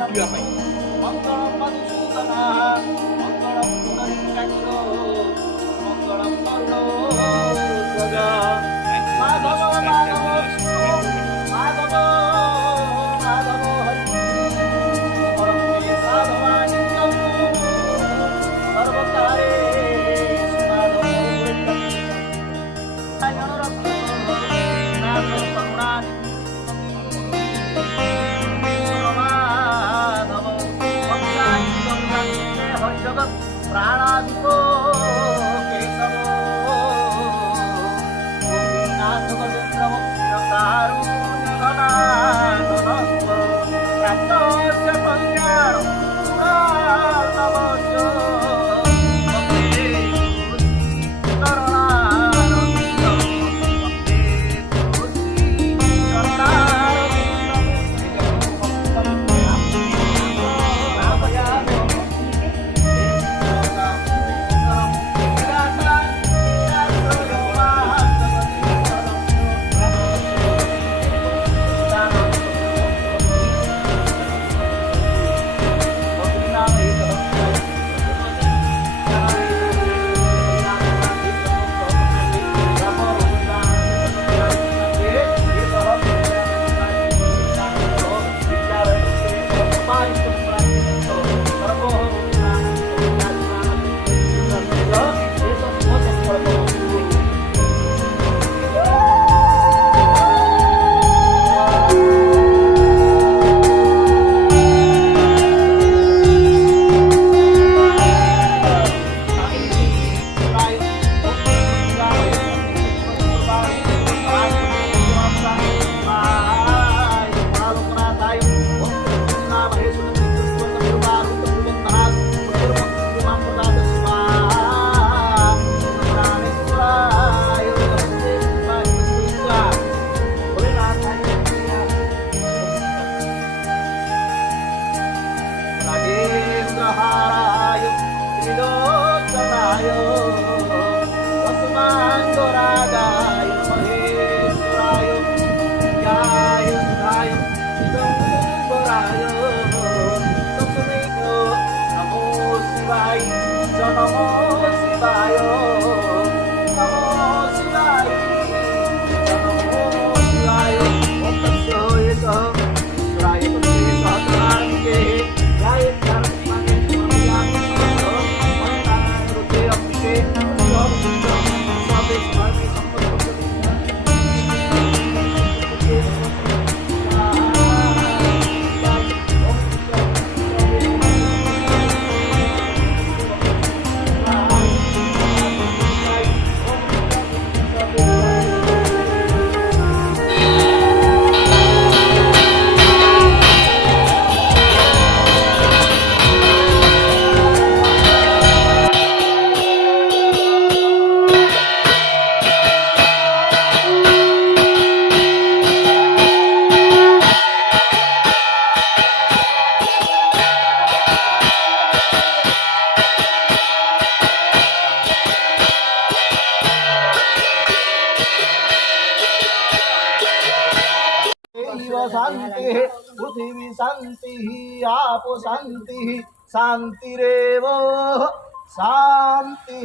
मंगलम मधुसूदना मंगलम पुंडरीकाक्षो मंगलम करुणो ध्वजा माधव माधव माधव माधव हरि परम साधवानित्यम सर्वकारे माधव नाथ करुणानि जगत प्राणादिको केशव नाथ गजेन्द्रम कारुण्यघनाघनस्व प्राप्तस्य कल्याणं पुराणवस्य वन्दे चरणारविन्दं वन्दे नागेन्द्रहाराय त्रिलोचनाय वसुमाङ्गरागाय महेश्वराय याय सुधाय दिगम्बराय तस्मैको नमो शिवाय च नमो शिवाय नमो शिवाय च नमो शिवाय ॐ तस्य एषः ईश्वराय तस्मै सहस्राङ्गे शांति पृथ्वी शांति आप शांति शांतिरेव शांति।